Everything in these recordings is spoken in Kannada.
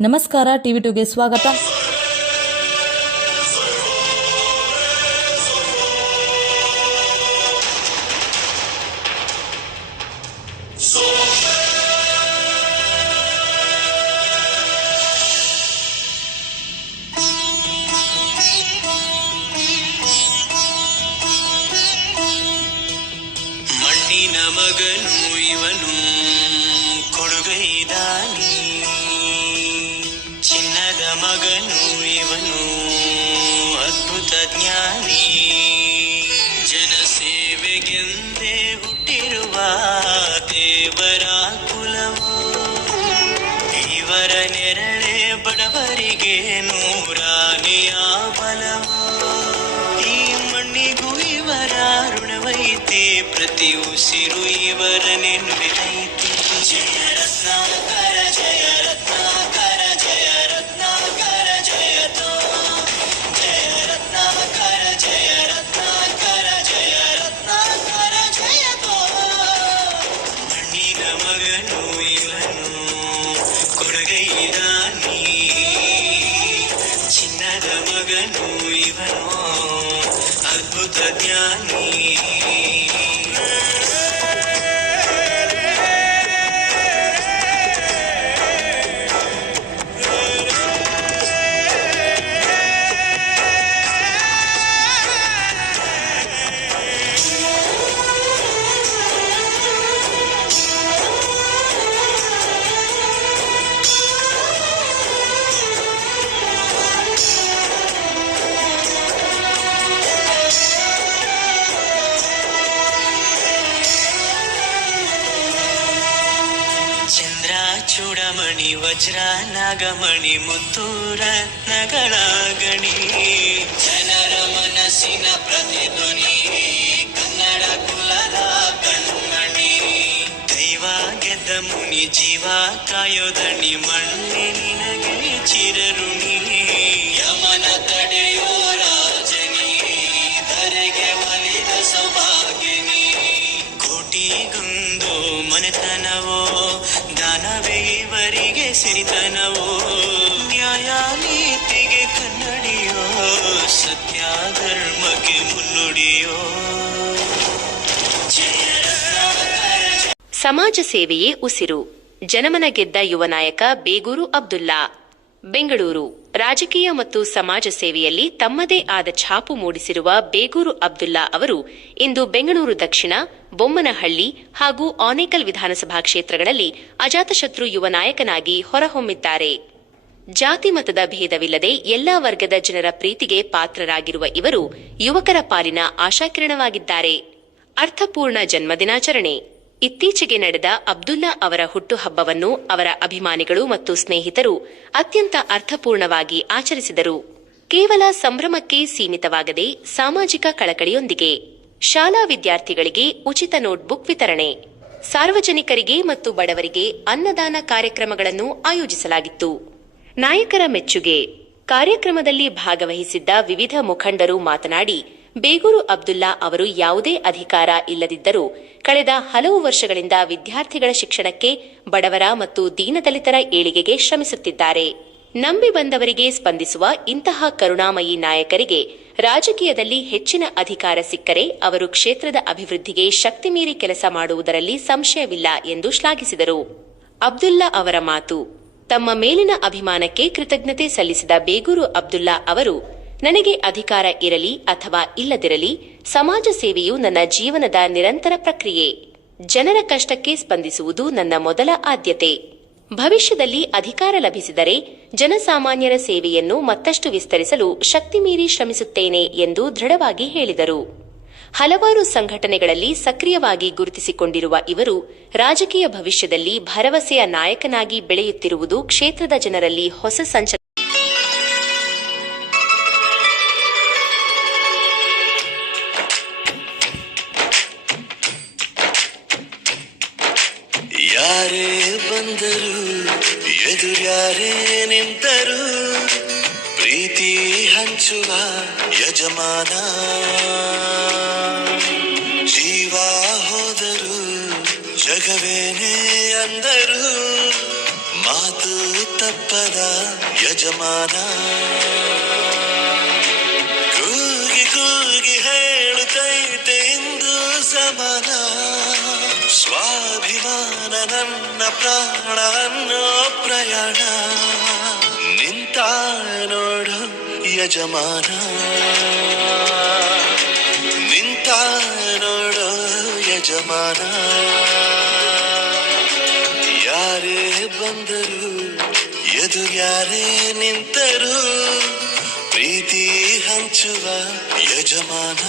ನಮಸ್ಕಾರ, TV2ಗೆ ಸ್ವಾಗತ. ಮಣ್ಣಿನ ಮಗನು ಇವನು, ಕೊಡುಗೈದಾನಿ. ಚಿನ್ನದ ಮಗನು ಇವನು, ಅದ್ಭುತ ಜ್ಞಾನಿ. ಜನಸೇವೆಗೆಂದೇ ಹುಟ್ಟಿರುವ ದೇವರ ಕುಲವು. ಇವರ ನೆರಳೆ ಬಡವರಿಗೆ ನೂರಾನೆಯ ಬಲವು. ಈ ಮಣ್ಣಿಗೂ ಇವರ ಋಣವೈತೆ, ಪ್ರತಿ ಉಸಿರು ಇವರ ನೆನ್ಪಿನೈತಿ. ಜಯ ರತ್ನಾಕರ, ಜಯ ರತ್ನಾಕರ, ಜಯ ರತ್ನಾಕರ, ಜಯತೋ. ಜಯ ರತ್ನಾಕರ, ಜಯ ರತ್ನಾಕರ, ಜಯ ರತ್ನಾಕರ, ಜಯತೋ. ಮಣ್ಣಿನ ಮಗನು ಇವನು, ಕೊಡುಗೈದಾನಿ. ಚಿನ್ನದ ಮಗನು ಇವನು, ಅದ್ಭುತ ಜ್ಞಾನಿ. ಚಂದ್ರ ಚೂಡಮಣಿ, ವಜ್ರ ನಾಗಮಣಿ, ಮುತ್ತು ರತ್ನಗಳ ಗಣಿ. ಜನರ ಮನಸ್ಸಿನ ಪ್ರತಿಧ್ವನಿ, ಕನ್ನಡ ಕುಲದ ಕಣ್ಮಣಿ. ದೈವ ಗೆದ್ದ ಮುನಿ, ಜೀವ ಕಾಯೋದಣಿ, ಮಣ್ಣೆ ನಿನಗೆ ಚಿರಋಣಿ. ಯಮನ ತಡೆಯೋ ರಾಜನಿ, ಧರೆಗೆ ಒಲಿದ ಸೌಭಾಗ್ಯನಿ. ಕೋಟಿಗೊಂದು ಮನೆತನವೋ, ದಾನವೇ ಇವರಿಗೆ ಸಿರಿತನವೋ. ನ್ಯಾಯ ನೀತಿಗೆ ಕನ್ನಡಿಯೋ, ಸತ್ಯ ಧರ್ಮಕ್ಕೆ ಮುನ್ನುಡಿಯೋ. ಜಯ ರತ್ನಾಕರ. ಸಮಾಜ ಸೇವೆಯೇ ಉಸಿರು. ಜನಮನ ಗೆದ್ದ ಯುವ ನಾಯಕ ಬೇಗೂರು ಅಬ್ದುಲ್ಲಾ. ಬೆಂಗಳೂರು. ರಾಜಕೀಯ ಮತ್ತು ಸಮಾಜ ಸೇವೆಯಲ್ಲಿ ತಮ್ಮದೇ ಆದ ಛಾಪು ಮೂಡಿಸಿರುವ ಬೇಗೂರು ಅಬ್ದುಲ್ಲಾ ಅವರು ಇಂದು ಬೆಂಗಳೂರು ದಕ್ಷಿಣ, ಬೊಮ್ಮನಹಳ್ಳಿ ಹಾಗೂ ಆನೇಕಲ್ ವಿಧಾನಸಭಾ ಕ್ಷೇತ್ರಗಳಲ್ಲಿ ಅಜಾತಶತ್ರು ಯುವ ನಾಯಕನಾಗಿ ಹೊರಹೊಮ್ಮಿದ್ದಾರೆ. ಜಾತಿ ಮತದ ಭೇದವಿಲ್ಲದೆ ಎಲ್ಲಾ ವರ್ಗದ ಜನರ ಪ್ರೀತಿಗೆ ಪಾತ್ರರಾಗಿರುವ ಇವರು ಯುವಕರ ಪಾಲಿನ ಆಶಾಕಿರಣವಾಗಿದ್ದಾರೆ. ಅರ್ಥಪೂರ್ಣ ಜನ್ಮದಿನಾಚರಣೆ. ಇತ್ತೀಚೆಗೆ ನಡೆದ ಅಬ್ದುಲ್ಲಾ ಅವರ ಹುಟ್ಟುಹಬ್ಬವನ್ನು ಅವರ ಅಭಿಮಾನಿಗಳು ಮತ್ತು ಸ್ನೇಹಿತರು ಅತ್ಯಂತ ಅರ್ಥಪೂರ್ಣವಾಗಿ ಆಚರಿಸಿದರು. ಕೇವಲ ಸಂಭ್ರಮಕ್ಕೆ ಸೀಮಿತವಾಗದೆ ಸಾಮಾಜಿಕ ಕಳಕಳಿಯೊಂದಿಗೆ ಶಾಲಾ ವಿದ್ಯಾರ್ಥಿಗಳಿಗೆ ಉಚಿತ ನೋಟ್ಬುಕ್ ವಿತರಣೆ, ಸಾರ್ವಜನಿಕರಿಗೆ ಮತ್ತು ಬಡವರಿಗೆ ಅನ್ನದಾನ ಕಾರ್ಯಕ್ರಮಗಳನ್ನು ಆಯೋಜಿಸಲಾಗಿತ್ತು. ನಾಯಕರ ಮೆಚ್ಚುಗೆ. ಕಾರ್ಯಕ್ರಮದಲ್ಲಿ ಭಾಗವಹಿಸಿದ್ದ ವಿವಿಧ ಮುಖಂಡರು ಮಾತನಾಡಿ, ಬೇಗೂರು ಅಬ್ದುಲ್ಲಾ ಅವರು ಯಾವುದೇ ಅಧಿಕಾರ ಇಲ್ಲದಿದ್ದರೂ ಕಳೆದ ಹಲವು ವರ್ಷಗಳಿಂದ ವಿದ್ಯಾರ್ಥಿಗಳ ಶಿಕ್ಷಣಕ್ಕೆ, ಬಡವರ ಮತ್ತು ದೀನದಲಿತರ ಏಳಿಗೆಗೆ ಶ್ರಮಿಸುತ್ತಿದ್ದಾರೆ. ನಂಬಿ ಬಂದವರಿಗೆ ಸ್ಪಂದಿಸುವ ಇಂತಹ ಕರುಣಾಮಯಿ ನಾಯಕರಿಗೆ ರಾಜಕೀಯದಲ್ಲಿ ಹೆಚ್ಚಿನ ಅಧಿಕಾರ ಸಿಕ್ಕರೆ ಅವರು ಕ್ಷೇತ್ರದ ಅಭಿವೃದ್ಧಿಗೆ ಶಕ್ತಿ ಮೀರಿ ಕೆಲಸ ಮಾಡುವುದರಲ್ಲಿ ಸಂಶಯವಿಲ್ಲ ಎಂದು ಶ್ಲಾಘಿಸಿದರು. ಅಬ್ದುಲ್ಲಾ ಅವರ ಮಾತು. ತಮ್ಮ ಮೇಲಿನ ಅಭಿಮಾನಕ್ಕೆ ಕೃತಜ್ಞತೆ ಸಲ್ಲಿಸಿದ ಬೇಗೂರು ಅಬ್ದುಲ್ಲಾ ಅವರು, ನನಗೆ ಅಧಿಕಾರ ಇರಲಿ ಅಥವಾ ಇಲ್ಲದಿರಲಿ, ಸಮಾಜ ಸೇವೆಯು ನನ್ನ ಜೀವನದ ನಿರಂತರ ಪ್ರಕ್ರಿಯೆ. ಜನರ ಕಷ್ಟಕ್ಕೆ ಸ್ಪಂದಿಸುವುದು ನನ್ನ ಮೊದಲ ಆದ್ಯತೆ. ಭವಿಷ್ಯದಲ್ಲಿ ಅಧಿಕಾರ ಲಭಿಸಿದರೆ ಜನಸಾಮಾನ್ಯರ ಸೇವೆಯನ್ನು ಮತ್ತಷ್ಟು ವಿಸ್ತರಿಸಲು ಶಕ್ತಿ ಮೀರಿ ಶ್ರಮಿಸುತ್ತೇನೆ ಎಂದು ದೃಢವಾಗಿ ಹೇಳಿದರು. ಹಲವಾರು ಸಂಘಟನೆಗಳಲ್ಲಿ ಸಕ್ರಿಯವಾಗಿ ಗುರುತಿಸಿಕೊಂಡಿರುವ ಇವರು ರಾಜಕೀಯ ಭವಿಷ್ಯದಲ್ಲಿ ಭರವಸೆಯ ನಾಯಕನಾಗಿ ಬೆಳೆಯುತ್ತಿರುವುದು ಕ್ಷೇತ್ರದ ಜನರಲ್ಲಿ ಹೊಸ ಸಂಚಲನ. ಯಾರೇ ಬಂದರು, ಎದುರ್ಯಾರೇ ನಿಂತರು, ಪ್ರೀತಿ ಹಂಚುವ ಯಜಮಾನ. ಜೀವ ಹೋದರು, ಜಗವೇನೇ ಅಂದರು, ಮಾತು ತಪ್ಪದ ಯಜಮಾನ ಕೂಗಿ ಕೂಗಿ ಹೇಳುತ್ತೈತೆ ಇಂದು ಸಮಾನ ಸ್ವಾಭಿಮಾನ ನನ್ನ ಪ್ರಾಣ ಅನ್ನೋ ಪ್ರಯಾಣ ನಿಂತ ನೋಡು ಯಜಮಾನ ನಿಂತ ನೋಡು ಯಜಮಾನ ಯಾರೇ ಬಂದರು ಎದುರ್ಯಾರೇ ನಿಂತರು ಪ್ರೀತಿ ಹಂಚುವ ಯಜಮಾನ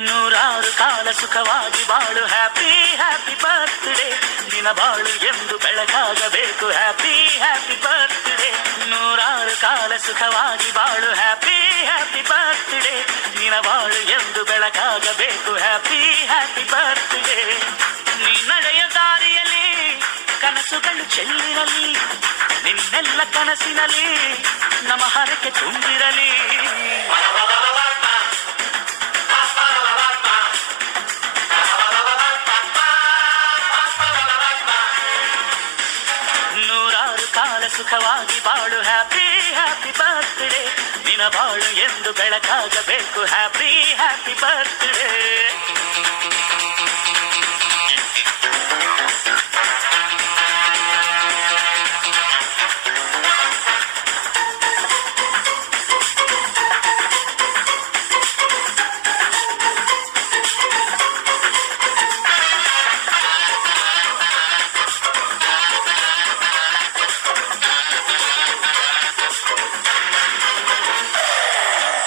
ನೂರಾರು ಕಾಲ ಸುಖವಾಗಿ ಬಾಳು ಹ್ಯಾಪಿ ಹ್ಯಾಪಿ ಬರ್ತ್ಡೇ ನಿನ ಬಾಳು ಎಂದು ಬೆಳಕಾಗಬೇಕು ಹ್ಯಾಪಿ ಹ್ಯಾಪಿ ಬರ್ತ್ಡೇ ನೂರಾರು ಕಾಲ ಸುಖವಾಗಿ ಬಾಳು ಹ್ಯಾಪಿ ಹ್ಯಾಪಿ ಬರ್ತ್ಡೇ ನಿನ ಬಾಳು ಎಂದು ಬೆಳಕಾಗಬೇಕು ಹ್ಯಾಪಿ ಹ್ಯಾಪಿ ಬರ್ತ್ಡೇ ನೀ ನಡೆಯ ದಾರಿಯಲ್ಲಿ ಕನಸುಗಳು ಚೆಲ್ಲಿರಲಿ ನಿನ್ನೆಲ್ಲ ಕನಸಿನಲ್ಲಿ ನಮ್ಮ ಹರಕೆ ತುಂಬಿರಲಿ ನೂರಾರು ಕಾಲ ಸುಖವಾಗಿ ಬಾಳು ಹ್ಯಾಪಿ ಹ್ಯಾಪಿ ಬರ್ತ್ಡೇ ನಿನ ಬಾಳು ಎಂದು ಬೆಳಕಾಗಬೇಕು ಹ್ಯಾಪಿ ಹ್ಯಾಪಿ ಬರ್ತ್ಡೇ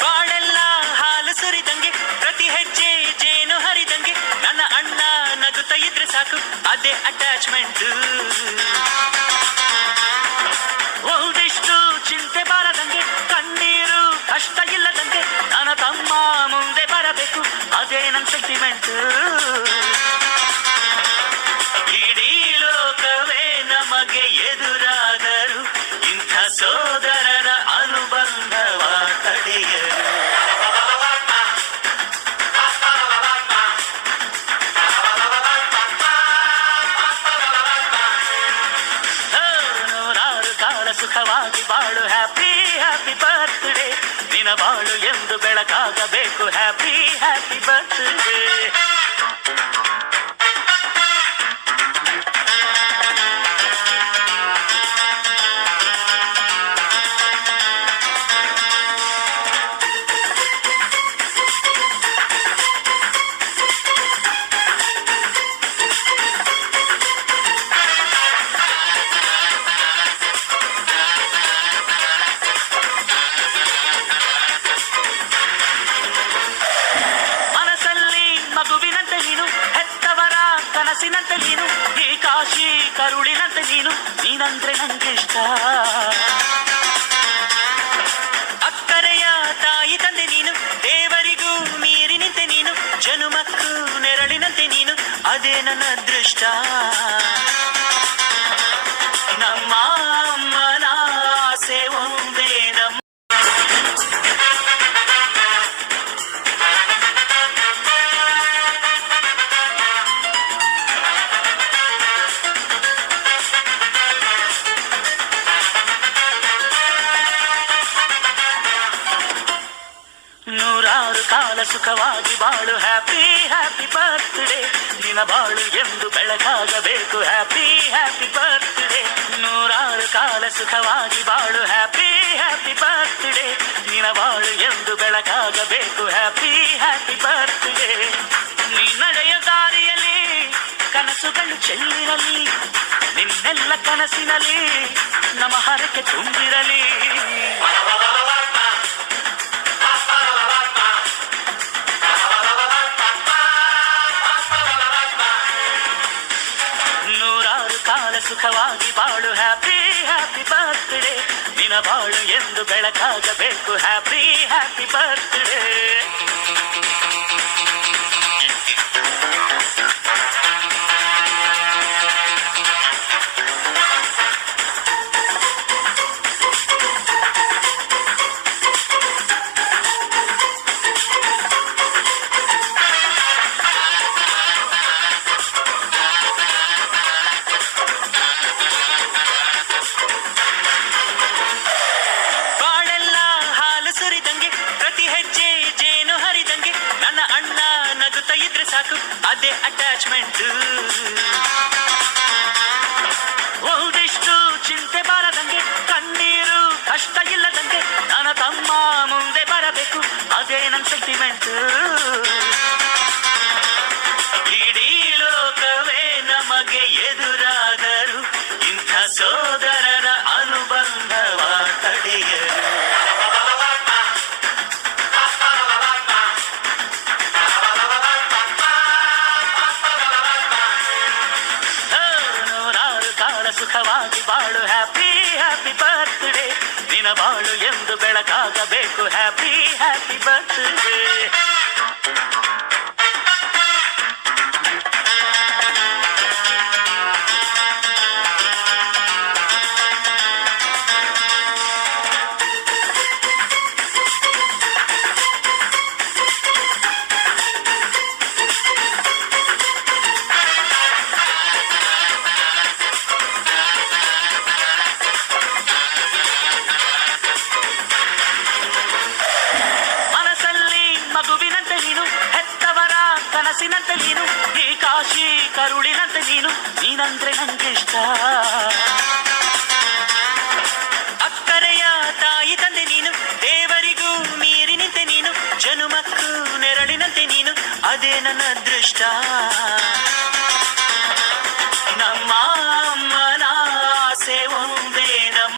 ಬಾಳೆಲ್ಲ ಹಾಲು ಸುರಿದಂಗೆ ಪ್ರತಿ ಹೆಜ್ಜೆ ಜೇನು ಹರಿದಂಗೆ ನನ್ನ ಅಣ್ಣ ನಗುತ್ತಾ ಇದ್ರೆ ಸಾಕು ಅದೇ ಅಟ್ಯಾಚ್ಮೆಂಟ್ ಒಂದಿಷ್ಟು ಚಿಂತೆ ಬಾರದಂಗೆ ಕಣ್ಣೀರು ಕಷ್ಟ ಇಲ್ಲದಂಗೆ ನನ್ನ ತಮ್ಮ ಮುಂದೆ ಬರಬೇಕು ಅದೇ ನನ್ನ ಸೆಂಟಿಮೆಂಟ್ ಇಡೀ ಲೋಕವೇ ನಮಗೆ ಎದುರಾದರು ಇಂಥ ಸೋದರರ ಅನುಬಂಧವ ತಡೆಯರು ನೂರಾರು ಕಾಲ ಸುಖವಾಗಿ ಬಾಳು ಹ್ಯಾಪಿ ಹ್ಯಾಪಿ ಬರ್ತ್ಡೇ ನಿನ ಬಾಳು ಎಂದು ಬೆಳಕಾಗಬೇಕು ಹ್ಯಾಪಿ ಹ್ಯಾಪಿ ಬರ್ತ್ಡೇ ಮನಸ್ಸಲ್ಲಿ ಮಗುವಿನಂತೆ ನೀನು ಹೆತ್ತವರ ಕನಸಿನಂತೆ ನೀನು ಈ ಕಾಶಿ ಕರುಳಿನಂತೆ ನೀನಂದ್ರೆ ನಂಗಿಷ್ಟ ಅಕ್ಕರೆಯ ತಾಯಿ ತಂದೆ ನೀನು ದೇವರಿಗೂ ಮೀರಿ ನಿಂತೆ ನೀನು ಜನುಮಕ್ಕೂ ನೆರಳಿನಂತೆ ನೀನು ಅದೇ ನನ್ನ ಅದೃಷ್ಟ ನಮ್ಮ ಅಮ್ಮನ ಆಸೆ ಒಂದೇ ನಮ್ಮ ನೂರಾರು ಕಾಲ ಸುಖವಾಗಿ ಬಾಳು ಹ್ಯಾಪಿ ಹ್ಯಾಪಿ ಬರ್ತ್ಡೇ ನಿನ ಬಾಳು ಎಂದು ಬೆಳಕಾಗಬೇಕು ಹ್ಯಾಪಿ ಹ್ಯಾಪಿ ಬರ್ತ್ಡೇ ನೂರಾರು ಕಾಲ ಸುಖವಾಗಿ ಬಾಳು ಹ್ಯಾಪಿ ಹ್ಯಾಪಿ ಬರ್ತ್ಡೇ ನಿನ ಬಾಳು ಎಂದು ಬೆಳಕಾಗಬೇಕು ಹ್ಯಾಪಿ ಹ್ಯಾಪಿ ಬರ್ತ್ಡೇ ನೀ ನಡೆಯ ದಾರಿಯಲ್ಲಿ ಕನಸುಗಳು ಚೆಲ್ಲಿರಲಿ ನಿನ್ನೆಲ್ಲ ಕನಸಿನಲ್ಲಿ ನಮ್ಮ ಹರಕೆ ತುಂಬಿರಲಿ ನೂರಾರು ಕಾಲ ಸುಖವಾಗಿ ಬಾಳು ಹ್ಯಾಪಿ ಹ್ಯಾಪಿ ಬರ್ತ್ಡೇ ನಿನ ಬಾಳು ಎಂದು ಬೆಳಕಾಗಬೇಕು ಹ್ಯಾಪಿ ಹ್ಯಾಪಿ ಬರ್ತ್ಡೇ ಅಟ್ಯಾಚ್ಮೆಂಟ್. ಒಂದಿಷ್ಟು ಚಿಂತೆ ಬಾರದಂಗೆ, ಕಣ್ಣೀರು ಕಷ್ಟ ಇಲ್ಲದಂಗೆ, ನನ್ನ ತಮ್ಮ ಮುಂದೆ ಬರಬೇಕು, ಅದೇ ನನ್ನ ಸೆಂಟಿಮೆಂಟ್. ಇಡೀ ಲೋಕವೇ ನಮಗೆ ಎದುರಾದರು, ಇಂಥ ಸೋದರರ ಅನುಬಂಧವ ತಡೆಯರು. ನೂರಾರು ಕಾಲ ಸುಖವಾಗಿ ಬಾಳು, ಹ್ಯಾಪಿ ಹ್ಯಾಪಿ ಬರ್ತ್ಡೇ, ನಿನ ಬಾಳು ಎಂದು ಬೆಳಕಾಗಬೇಕು, ಹ್ಯಾಪಿ ಹ್ಯಾಪಿ ಬರ್ತ್ಡೇ. ಮನಸ್ಸಲ್ಲಿ ಮಗುವಿನಂತೆ ನೀನು, ಹೆತ್ತವರ ಕನಸಿನಂತೆ ನೀನು, ಈ ಕಾಶಿ ಕರುಳಿನಂತೆ ನೀನು, ನೀನಂದ್ರೆ ನಂಗಿಷ್ಟ. ಅಕ್ಕರೆಯ ತಾಯಿ ತಂದೆ ನೀನು, ದೇವರಿಗೂ ಮೀರಿ ನಿಂತೆ ನೀನು, ಜನುಮಕ್ಕೂ ನೆರಳಿನಂತೆ ನೀನು, ಅದೇ ನನ್ನ ಅದೃಷ್ಟ. ನಮ್ಮ ಅಮ್ಮನ ಆಸೆ ಒಂದೇ, ನಮ್ಮ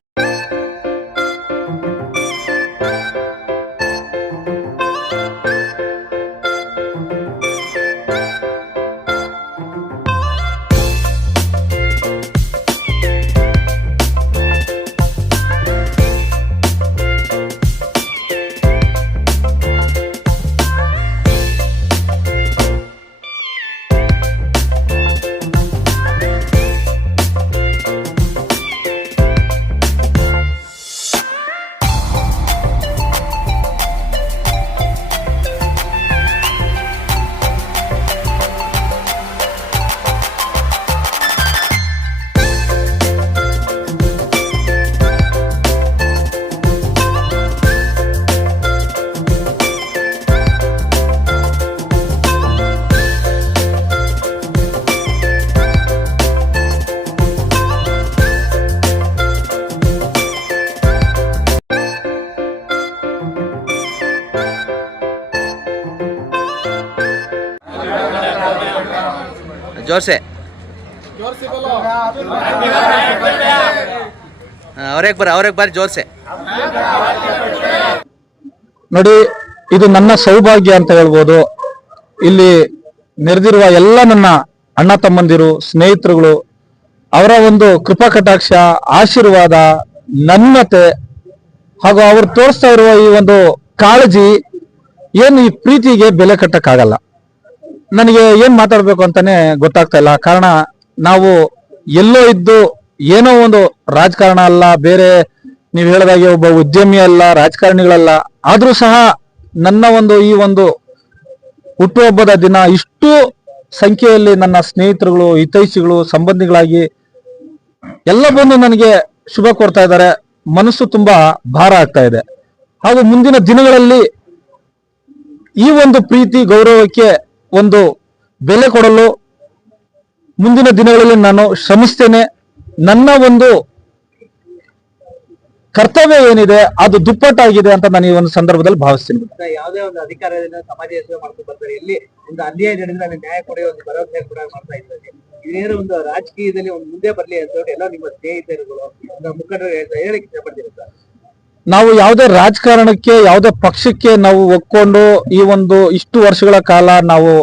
जोर से और एक बार जोर से ನೋಡಿ, ಇದು ನನ್ನ ಸೌಭಾಗ್ಯ ಅಂತ ಹೇಳ್ಬೋದು. ಇಲ್ಲಿ ನೆರೆದಿರುವ ಎಲ್ಲ ನನ್ನ ಅಣ್ಣ ತಮ್ಮಂದಿರು, ಸ್ನೇಹಿತರುಗಳು, ಅವರ ಒಂದು ಕೃಪಾ ಕಟಾಕ್ಷ, ಆಶೀರ್ವಾದ, ನಮ್ಯತೆ ಹಾಗೂ ಅವರು ತೋರಿಸ್ತಾ ಇರುವ ಈ ಒಂದು ಕಾಳಜಿ ಏನು ಈ ಪ್ರೀತಿಗೆ ಬೆಲೆ ಕಟ್ಟಕ್ಕಾಗಲ್ಲ. ನನಗೆ ಏನ್ ಮಾತಾಡ್ಬೇಕು ಅಂತಾನೆ ಗೊತ್ತಾಗ್ತಾ ಇಲ್ಲ. ಕಾರಣ ನಾವು ಎಲ್ಲೋ ಇದ್ದು ಏನೋ ಒಂದು ರಾಜಕಾರಣ ಅಲ್ಲ, ಬೇರೆ ನೀವು ಹೇಳಿದಾಗೆ ಒಬ್ಬ ಉದ್ಯಮಿ ಅಲ್ಲ, ರಾಜಕಾರಣಿಗಳಲ್ಲ, ಆದ್ರೂ ಸಹ ನನ್ನ ಒಂದು ಈ ಒಂದು ಹುಟ್ಟುಹಬ್ಬದ ದಿನ ಇಷ್ಟು ಸಂಖ್ಯೆಯಲ್ಲಿ ನನ್ನ ಸ್ನೇಹಿತರುಗಳು, ಹಿತೈಷಿಗಳು, ಸಂಬಂಧಿಗಳಾಗಿ ಎಲ್ಲ ಬಂದು ನನಗೆ ಶುಭ ಕೋರ್ತಾ ಇದ್ದಾರೆ. ಮನಸ್ಸು ತುಂಬಾ ಭಾರ ಆಗ್ತಾ ಇದೆ. ಹಾಗೂ ಮುಂದಿನ ದಿನಗಳಲ್ಲಿ ಈ ಒಂದು ಪ್ರೀತಿ ಗೌರವಕ್ಕೆ ಒಂದು ಬೆಲೆ ಕೊಡಲು ಮುಂದಿನ ದಿನಗಳಲ್ಲಿ ನಾನು ಶ್ರಮಿಸ್ತೇನೆ. ನನ್ನ ಒಂದು ಕರ್ತವ್ಯ ಏನಿದೆ ಅದು ದುಪ್ಪಟ್ಟಾಗಿದೆ ಅಂತ ನಾನು ಈ ಒಂದು ಸಂದರ್ಭದಲ್ಲಿ ಭಾವಿಸ್ತೀನಿ. ಯಾವುದೇ ಒಂದು ಅಧಿಕಾರದಿಂದ ಸಮಾಜ ಸೇವೆ ಮಾಡ್ಕೊಂಡು ಬರ್ತಾರೆ, ಇಲ್ಲಿ ಒಂದು ಅನ್ಯಾಯ ನಡೆದ್ರೆ ಅಲ್ಲಿ ನ್ಯಾಯ ಕೊಡಿ, ಒಂದು ಭರವಸೆ ಕೂಡ ಮಾಡ್ತಾ ಇದ್ದಾರೆ. ಇದೇನೋ ಒಂದು ರಾಜಕೀಯದಲ್ಲಿ ಒಂದು ಮುಂದೆ ಬರ್ಲಿ ಅಂತ ಹೇಳಿ ಎಲ್ಲ ನಿಮ್ಮ ಸ್ನೇಹಿತರುಗಳು, ಮುಖಂಡರು ಹೇಳಕ್ಕೆ ಇಷ್ಟಪಡ್ತೀರಿ ಸರ್? ನಾವು ಯಾವುದೇ ರಾಜಕಾರಣಕ್ಕೆ, ಯಾವುದೇ ಪಕ್ಷಕ್ಕೆ ನಾವು ಒಕ್ಕೊಂಡು ಈ ಒಂದು ಇಷ್ಟು ವರ್ಷಗಳ ಕಾಲ ನಾವು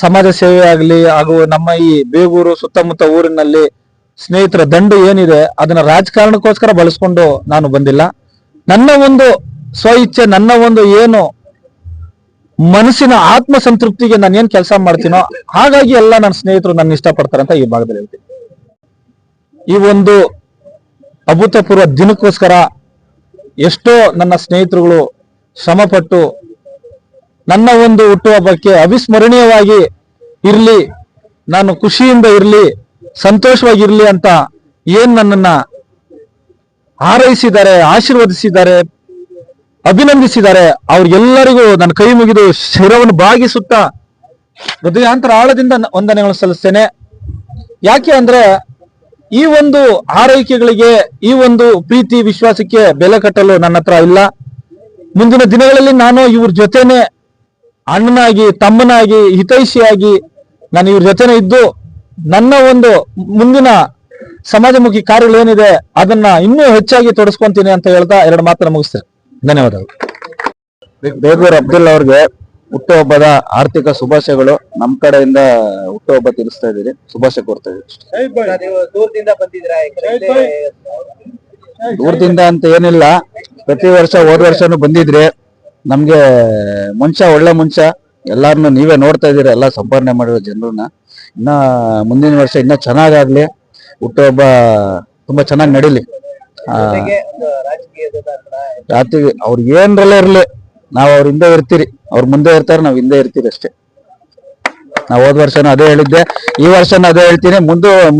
ಸಮಾಜ ಸೇವೆ ಆಗಲಿ ಹಾಗೂ ನಮ್ಮ ಈ ಬೇಗೂರು ಸುತ್ತಮುತ್ತ ಊರಿನಲ್ಲಿ ಸ್ನೇಹಿತರ ದಂಡು ಏನಿದೆ ಅದನ್ನ ರಾಜಕಾರಣಕ್ಕೋಸ್ಕರ ಬಳಸ್ಕೊಂಡು ನಾನು ಬಂದಿಲ್ಲ. ನನ್ನ ಒಂದು ಸ್ವ ಇಚ್ಛೆ, ನನ್ನ ಒಂದು ಏನು ಮನಸ್ಸಿನ ಆತ್ಮ ಸಂತೃಪ್ತಿಗೆ ನಾನು ಏನ್ ಕೆಲಸ ಮಾಡ್ತೀನೋ ಹಾಗಾಗಿ ಎಲ್ಲ ನನ್ನ ಸ್ನೇಹಿತರು ನನ್ನ ಇಷ್ಟಪಡ್ತಾರೆ ಅಂತ ಈ ಭಾಗದಲ್ಲಿ ಹೇಳ್ತೀನಿ. ಈ ಒಂದು ಅಭೂತಪೂರ್ವ ದಿನಕ್ಕೋಸ್ಕರ ಎಷ್ಟೋ ನನ್ನ ಸ್ನೇಹಿತರುಗಳು ಶ್ರಮಪಟ್ಟು ನನ್ನ ಒಂದು ಹುಟ್ಟುಹಬ್ಬಕ್ಕೆ ಅವಿಸ್ಮರಣೀಯವಾಗಿ ಇರ್ಲಿ, ನಾನು ಖುಷಿಯಿಂದ ಇರ್ಲಿ, ಸಂತೋಷವಾಗಿರ್ಲಿ ಅಂತ ಏನ್ ನನ್ನನ್ನ ಹಾರೈಸಿದ್ದಾರೆ, ಆಶೀರ್ವದಿಸಿದ್ದಾರೆ, ಅಭಿನಂದಿಸಿದ್ದಾರೆ, ಅವ್ರಿಗೆಲ್ಲರಿಗೂ ನನ್ನ ಕೈ ಮುಗಿದು ಶಿರವನ್ನು ಬಾಗಿಸುತ್ತಾ ಹೃದಯಾಂತರ ಆಳದಿಂದ ವಂದನೆಗಳು ಸಲ್ಲಿಸ್ತೇನೆ. ಯಾಕೆ ಅಂದ್ರೆ ಈ ಒಂದು ಆರೈಕೆಗಳಿಗೆ, ಈ ಒಂದು ಪ್ರೀತಿ ವಿಶ್ವಾಸಕ್ಕೆ ಬೆಲೆ ಕಟ್ಟಲು ನನ್ನ ಹತ್ರ ಇಲ್ಲ. ಮುಂದಿನ ದಿನಗಳಲ್ಲಿ ನಾನು ಇವ್ರ ಜೊತೆನೆ ಅಣ್ಣನಾಗಿ, ತಮ್ಮನಾಗಿ, ಹಿತೈಷಿಯಾಗಿ ನಾನು ಇವ್ರ ಜೊತೆನೆ ಇದ್ದು ನನ್ನ ಒಂದು ಮುಂದಿನ ಸಮಾಜಮುಖಿ ಕಾರ್ಯಗಳೇನಿದೆ ಅದನ್ನ ಇನ್ನೂ ಹೆಚ್ಚಾಗಿ ತೊಡಸ್ಕೊಂತೀನಿ ಅಂತ ಹೇಳ್ತಾ 2 ಮಾತನ್ನ ಮುಗಿಸ್ತೇನೆ. ಧನ್ಯವಾದಗಳು. ಬೇಗೂರು ಅಬ್ದುಲ್ಲಾ ಅವ್ರಿಗೆ ಹುಟ್ಟುಹಬ್ಬದ ಆರ್ಥಿಕ ಶುಭಾಶಯಗಳು. ನಮ್ ಕಡೆಯಿಂದ ಹುಟ್ಟುಹಬ್ಬ ತಿಳಿಸ್ತಾ ಇದ್ದೀರಿ, ಶುಭಾಶಯ ಕೋರ್ತಾ ಇದ್ದೀರಿ. ನೀವು ದೂರದಿಂದ ಬಂದಿದ್ದೀರಾ? ದೂರದಿಂದ ಅಂತ ಏನಿಲ್ಲ, ಪ್ರತಿ ವರ್ಷ ಹೋದ ವರ್ಷನೂ ಬಂದಿದ್ರಿ. ನಮ್ಗೆ ಒಳ್ಳೆ ಎಲ್ಲಾರನ್ನು ನೀವೇ ನೋಡ್ತಾ ಇದ್ದೀರಾ, ಎಲ್ಲ ಸಂಪಾದನೆ ಮಾಡಿರೋ ಜನರನ್ನ. ಇನ್ನ ಮುಂದಿನ ವರ್ಷ ಇನ್ನ ಚೆನ್ನಾಗಾಗ್ಲಿ, ಹುಟ್ಟುಹಬ್ಬ ತುಂಬಾ ಚೆನ್ನಾಗಿ ನಡೀಲಿ. ರಾತ್ರಿ ಅವ್ರು ಏನ್ರಲ್ಲೇ ಇರ್ಲಿ, ನಾವ್ ಅವ್ರ ಹಿಂದೆ ಇರ್ತೀರಿ, ಅವ್ರ ಮುಂದೆ ಇರ್ತಾರೆ, ನಾವ್ ಹಿಂದೆ ಇರ್ತೀರಿ ಅಷ್ಟೇ. ನಾವ್ ಹೋದ ವರ್ಷನೂ ಅದೇ ಹೇಳಿದ್ದೆ, ಈ ವರ್ಷನೂ ಅದೇ ಹೇಳ್ತೀನಿ,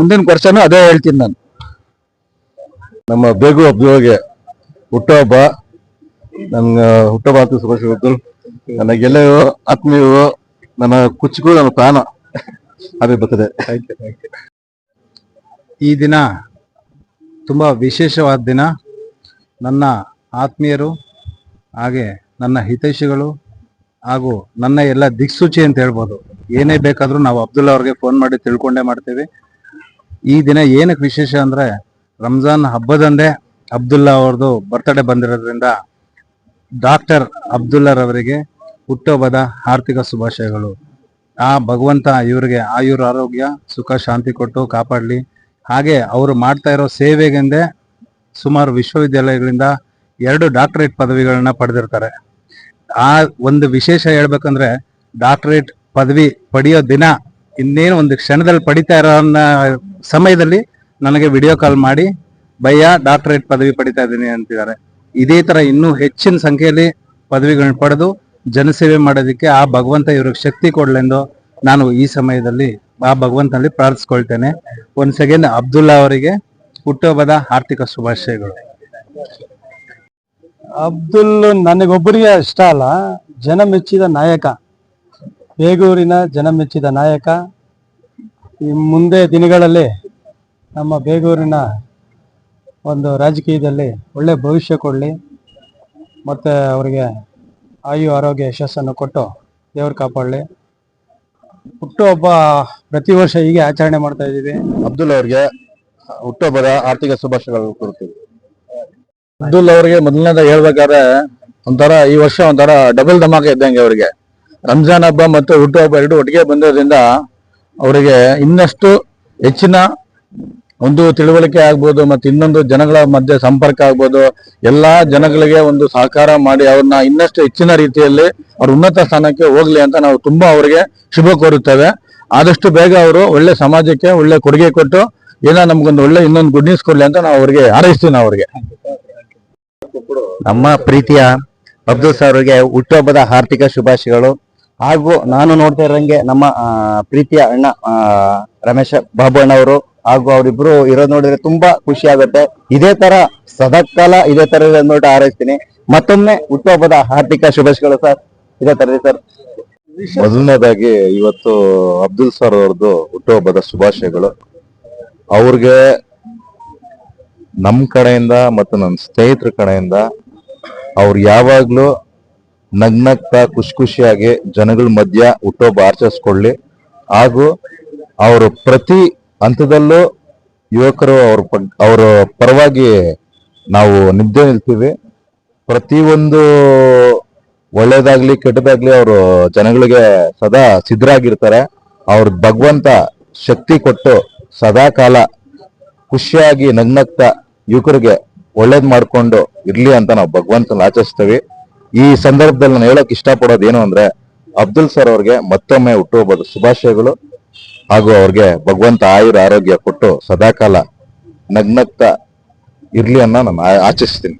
ಮುಂದಿನ ವರ್ಷನೂ ಅದೇ ಹೇಳ್ತೀನಿ ನಾನು. ನಮ್ಮ ಬೇಗು ಅಬ್ದುಲ್ಗೆ ಹುಟ್ಟುಹಬ್ಬ, ನನ್ನ ಹುಟ್ಟುಹಬ್ಬ ಶುಭಾಶಯಗಳು. ನನ್ನ ಗೆಳೆಯರು, ಆತ್ಮೀಯರು, ನನ್ನ ಕುಚ್ಚುಗಳು, ನನ್ನ ಪ್ರಾಣ. ಹಾಗೆ ಬರ್ತದೆ. ಈ ದಿನ ತುಂಬಾ ವಿಶೇಷವಾದ ದಿನ. ನನ್ನ ಆತ್ಮೀಯರು, ಹಾಗೆ ನನ್ನ ಹಿತೈಷಿಗಳು, ಹಾಗೂ ನನ್ನ ಎಲ್ಲ ದಿಕ್ಸೂಚಿ ಅಂತ ಹೇಳ್ಬೋದು. ಏನೇ ಬೇಕಾದ್ರೂ ನಾವು ಅಬ್ದುಲ್ಲಾ ಅವ್ರಿಗೆ ಫೋನ್ ಮಾಡಿ ತಿಳ್ಕೊಂಡೇ ಮಾಡ್ತೀವಿ. ಈ ದಿನ ಏನಕ್ಕೆ ವಿಶೇಷ ಅಂದ್ರೆ, ರಂಜಾನ್ ಹಬ್ಬದಂದೇ ಅಬ್ದುಲ್ಲಾ ಅವ್ರದ್ದು ಬರ್ತ್ಡೇ ಬಂದಿರೋದ್ರಿಂದ ಡಾಕ್ಟರ್ ಅಬ್ದುಲ್ಲಾರವರಿಗೆ ಹುಟ್ಟುಹಬ್ಬದ ಆರ್ಥಿಕ ಶುಭಾಶಯಗಳು. ಆ ಭಗವಂತ ಇವರಿಗೆ ಆಯುರ್ ಆರೋಗ್ಯ ಸುಖ ಶಾಂತಿ ಕೊಟ್ಟು ಕಾಪಾಡಲಿ. ಹಾಗೆ ಅವರು ಮಾಡ್ತಾ ಇರೋ ಸೇವೆಗೆಂದೇ ಸುಮಾರು ವಿಶ್ವವಿದ್ಯಾಲಯಗಳಿಂದ 2 ಡಾಕ್ಟರೇಟ್ ಪದವಿಗಳನ್ನ ಪಡೆದಿರ್ತಾರೆ. ಆ ಒಂದು ವಿಶೇಷ ಹೇಳ್ಬೇಕಂದ್ರೆ, ಡಾಕ್ಟರೇಟ್ ಪದವಿ ಪಡೆಯೋ ದಿನ ಇನ್ನೇನು ಒಂದು ಕ್ಷಣದಲ್ಲಿ ಪಡಿತಾ ಇರೋ ಸಮಯದಲ್ಲಿ ನನಗೆ ವಿಡಿಯೋ ಕಾಲ್ ಮಾಡಿ, ಭಯ್ಯ ಡಾಕ್ಟರೇಟ್ ಪದವಿ ಪಡಿತಾ ಇದ್ದೀನಿ ಅಂತಿದ್ದಾರೆ. ಇದೇ ತರ ಇನ್ನೂ ಹೆಚ್ಚಿನ ಸಂಖ್ಯೆಯಲ್ಲಿ ಪದವಿಗಳನ್ನ ಪಡೆದು ಜನಸೇವೆ ಮಾಡೋದಕ್ಕೆ ಆ ಭಗವಂತ ಇವ್ರಿಗೆ ಶಕ್ತಿ ಕೊಡ್ಲೆಂದು ನಾನು ಈ ಸಮಯದಲ್ಲಿ ಆ ಭಗವಂತನಲ್ಲಿ ಪ್ರಾರ್ಥಿಸ್ಕೊಳ್ತೇನೆ. ಒಂದ್ ಸೆಕೆಂಡ್ ಅಬ್ದುಲ್ಲಾ ಅವರಿಗೆ ಹುಟ್ಟುಹಬ್ಬದ ಆರ್ಥಿಕ ಶುಭಾಶಯಗಳು. ಅಬ್ದುಲ್ ನನಗೊಬ್ಬರಿಗೆ ಇಷ್ಟ ಅಲ್ಲ, ಜನ ಮೆಚ್ಚಿದ ನಾಯಕ, ಬೇಗೂರಿನ ಜನ ಮೆಚ್ಚಿದ ನಾಯಕ. ಈ ಮುಂದೆ ದಿನಗಳಲ್ಲಿ ನಮ್ಮ ಬೇಗೂರಿನ ಒಂದು ರಾಜಕೀಯದಲ್ಲಿ ಒಳ್ಳೆ ಭವಿಷ್ಯ ಕೊಡಲಿ, ಮತ್ತು ಅವರಿಗೆ ಆಯು ಆರೋಗ್ಯ ಯಶಸ್ಸನ್ನು ಕೊಟ್ಟು ದೇವರು ಕಾಪಾಡಲಿ. ಹುಟ್ಟುಹಬ್ಬ ಪ್ರತಿ ವರ್ಷ ಹೀಗೆ ಆಚರಣೆ ಮಾಡ್ತಾ ಇದ್ದೀವಿ. ಅಬ್ದುಲ್ ಅವ್ರಿಗೆ ಹುಟ್ಟುಹಬ್ಬದ ಆರ್ಥಿಕ ಶುಭಾಶಯಗಳು ಕೊಡ್ತೀವಿ. ಅಬ್ದುಲ್ ಅವರಿಗೆ ಮೊದಲನೇದ ಹೇಳ್ಬೇಕಾದ್ರೆ ಈ ವರ್ಷ ಒಂಥರ ಡಬಲ್ ಧಮಾಕ ಇದ್ದಂಗೆ. ಅವರಿಗೆ ರಂಜಾನ್ ಹಬ್ಬ ಮತ್ತು ಹುಟ್ಟುಹಬ್ಬ 2 ಒಟ್ಟಿಗೆ ಬಂದಿರೋದ್ರಿಂದ ಅವರಿಗೆ ಇನ್ನಷ್ಟು ಹೆಚ್ಚಿನ ಒಂದು ತಿಳುವಳಿಕೆ ಆಗ್ಬೋದು, ಮತ್ತೆ ಇನ್ನೊಂದು ಜನಗಳ ಮಧ್ಯೆ ಸಂಪರ್ಕ ಆಗ್ಬೋದು, ಎಲ್ಲಾ ಜನಗಳಿಗೆ ಒಂದು ಸಹಕಾರ ಮಾಡಿ ಅವ್ರನ್ನ ಇನ್ನಷ್ಟು ಹೆಚ್ಚಿನ ರೀತಿಯಲ್ಲಿ ಅವ್ರ ಉನ್ನತ ಸ್ಥಾನಕ್ಕೆ ಹೋಗ್ಲಿ ಅಂತ ನಾವು ತುಂಬಾ ಅವರಿಗೆ ಶುಭ ಕೋರುತ್ತೇವೆ. ಆದಷ್ಟು ಬೇಗ ಅವರು ಒಳ್ಳೆ ಸಮಾಜಕ್ಕೆ ಒಳ್ಳೆ ಕೊಡುಗೆ ಕೊಟ್ಟು ನಮ್ಗೊಂದು ಒಳ್ಳೆ ಇನ್ನೊಂದು ಗುಡ್ ನ್ಯೂಸ್ ಕೊಡ್ಲಿ ಅಂತ ನಾವು ಅವ್ರಿಗೆ ಹಾರೈಸ್ತೀವಿ. ಅವ್ರಿಗೆ ನಮ್ಮ ಪ್ರೀತಿಯ ಅಬ್ದುಲ್ ಸರ್ ಅವರಿಗೆ ಹುಟ್ಟುಹಬ್ಬದ ಆರ್ಥಿಕ ಶುಭಾಶಯಗಳು. ಹಾಗೂ ನಾನು ನೋಡ್ತಾ ಇರಂಗೆ ನಮ್ಮ ಪ್ರೀತಿಯ ಅಣ್ಣ ರಮೇಶ್ ಬಾಬು ಅಣ್ಣ ಅವರು ಹಾಗೂ ಅವರಿಬ್ರು ಇರೋದು ನೋಡಿದ್ರೆ ತುಂಬಾ ಖುಷಿ ಆಗುತ್ತೆ. ಇದೇ ತರ ಸದಾಕಾಲ ಇದೇ ತರ ನೋಟ ಹಾರೈಸ್ತೀನಿ. ಮತ್ತೊಮ್ಮೆ ಹುಟ್ಟುಹಬ್ಬದ ಆರ್ಥಿಕ ಶುಭಾಶಯಗಳು ಸರ್. ಇದೇ ತರ ಸರ್. ಮೊದಲನೇದಾಗಿ ಇವತ್ತು ಅಬ್ದುಲ್ ಸರ್ ಅವ್ರದ್ದು ಹುಟ್ಟುಹಬ್ಬದ ಶುಭಾಶಯಗಳು. ಅವ್ರಿಗೆ ನಮ್ ಕಡೆಯಿಂದ ಮತ್ತು ನನ್ನ ಸ್ನೇಹಿತರ ಕಡೆಯಿಂದ ಅವ್ರು ಯಾವಾಗ್ಲೂ ನಗ್ನಗ್ತಾ ಖುಷಿಯಾಗಿ ಜನಗಳ ಮಧ್ಯ ಹುಟ್ಟುಹಬ್ಬ ಆಚರಿಸ್ಕೊಳ್ಳಿ. ಹಾಗೂ ಅವರು ಪ್ರತಿ ಹಂತದಲ್ಲೂ ಯುವಕರು ಅವ್ರ ಪರವಾಗಿ ನಾವು ನಿದ್ದೆ ನಿಲ್ತೀವಿ. ಪ್ರತಿಯೊಂದು ಒಳ್ಳೇದಾಗ್ಲಿ ಕೆಟ್ಟದಾಗ್ಲಿ ಅವರು ಜನಗಳಿಗೆ ಸದಾ ಸಿದ್ಧರಾಗಿರ್ತಾರೆ. ಅವ್ರ ಭಗವಂತ ಶಕ್ತಿ ಕೊಟ್ಟು ಸದಾ ಕಾಲ ಖುಷಿಯಾಗಿ ನಗ್ನಗ್ತಾ ಯುವಕರಿಗೆ ಒಳ್ಳೇದ್ ಮಾಡ್ಕೊಂಡು ಇರ್ಲಿ ಅಂತ ನಾವು ಭಗವಂತನ ಆಚರಿಸ್ತೇವೆ. ಈ ಸಂದರ್ಭದಲ್ಲಿ ನಾನು ಹೇಳಕ್ ಇಷ್ಟಪಡೋದು ಏನು ಅಂದ್ರೆ, ಅಬ್ದುಲ್ ಸರ್ ಅವ್ರಿಗೆ ಮತ್ತೊಮ್ಮೆ ಹುಟ್ಟುಹಬ್ಬದ ಶುಭಾಶಯಗಳು. ಹಾಗೂ ಅವ್ರಿಗೆ ಭಗವಂತ ಆಯುರ ಆರೋಗ್ಯ ಕೊಟ್ಟು ಸದಾಕಾಲ ನಗ್ನಗ್ತಾ ಇರ್ಲಿ ಅನ್ನ ನಾನು ಆಚರಿಸ್ತೀನಿ.